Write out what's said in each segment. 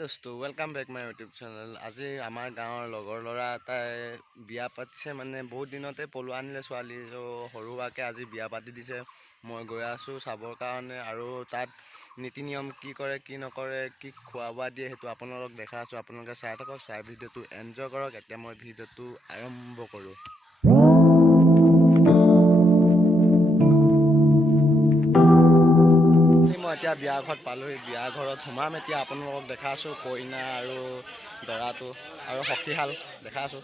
দোস্তো welcome back my YouTube channel. আজি আমাৰ গাঁৱৰ লগৰ ল'ৰা এটাই বিয়া পাতিছে, মানে বহুত দিনতে পলুৱা আনিলে ছোৱালী, সৰু হোৱাকৈ আজি বিয়া পাতি দিছে। মই গৈ আছোঁ চাবৰ কাৰণে, আৰু তাত নীতি নিয়ম কি কৰে কি নকৰে, কি খোৱা বোৱা দিয়ে সেইটো আপোনালোকক দেখাই আছোঁ। আপোনালোকে চাই থাকক, চাই ভিডিঅ'টো এনজয় কৰক। এতিয়া মই ভিডিঅ'টো আৰম্ভ কৰোঁ। মই এতিয়া বিয়া ঘৰত পালোহি। বিয়া ঘৰত সোমাম। এতিয়া আপোনালোকক দেখাই আছোঁ কইনা আৰু দৰাটো আৰু সখীশাল দেখাই আছোঁ।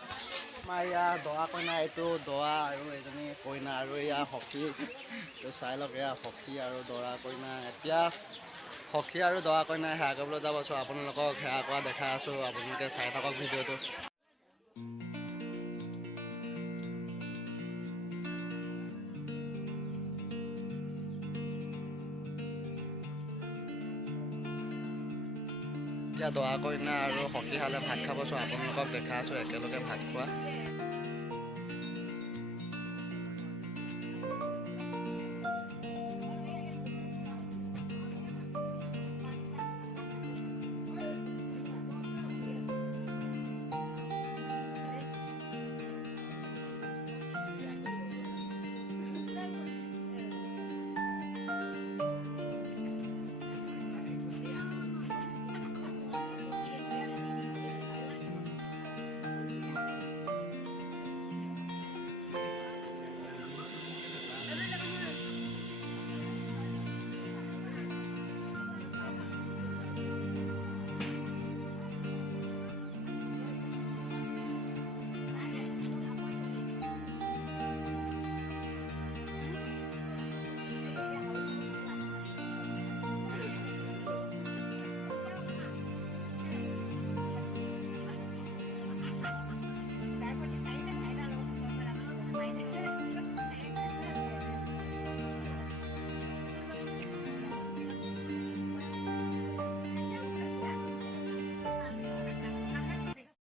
আমাৰ ইয়াৰ দৰা কইনা, এইটো দৰা আৰু এজনী কইনা, আৰু এয়া সখী। তো চাই লওক, এয়া সখী আৰু দৰা কইনা। এতিয়া সখী আৰু দৰা কইনা সেৱা কৰিবলৈ যাব আছোঁ। আপোনালোকক সেৱা কৰা দেখাই আছোঁ, আপোনালোকে চাই থাকক ভিডিঅ'টো। এতিয়া দৰা কইনা আৰু সখীশালে ভাত খাব আছোঁ, আপোনালোকক দেখাই আছোঁ একেলগে ভাত খোৱা।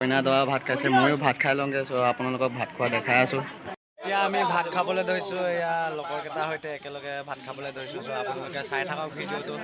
কইনা দৰা ভাত খাইছে, ময়ো ভাত খাই লওঁগৈ। আপোনালোকক ভাত খোৱা দেখাই আছোঁ। এতিয়া আমি ভাত খাবলৈ ধৰিছোঁ, এয়া লগৰকেইটাৰ সৈতে একেলগে ভাত খাবলৈ ধৰিছোঁ। আপোনালোকে চাই থাকক ভিডিঅ'টো।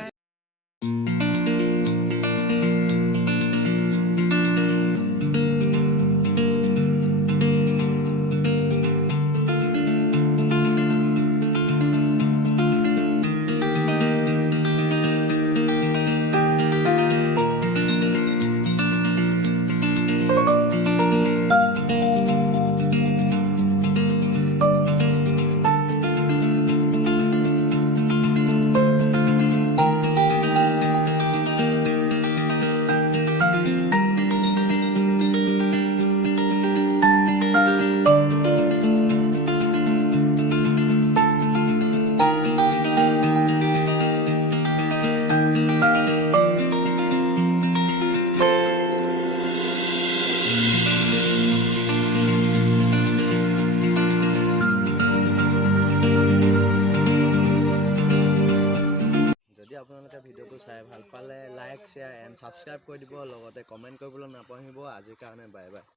যদি আপোনালোকে ভিডিঅ'টো চাই ভাল পালে লাইক, শ্বেয়াৰ এণ্ড ছাবস্ক্ৰাইব কৰি দিব, লগতে কমেণ্ট কৰিবলৈ নাপাহৰিব। আজিৰ কাৰণে বাই বাই।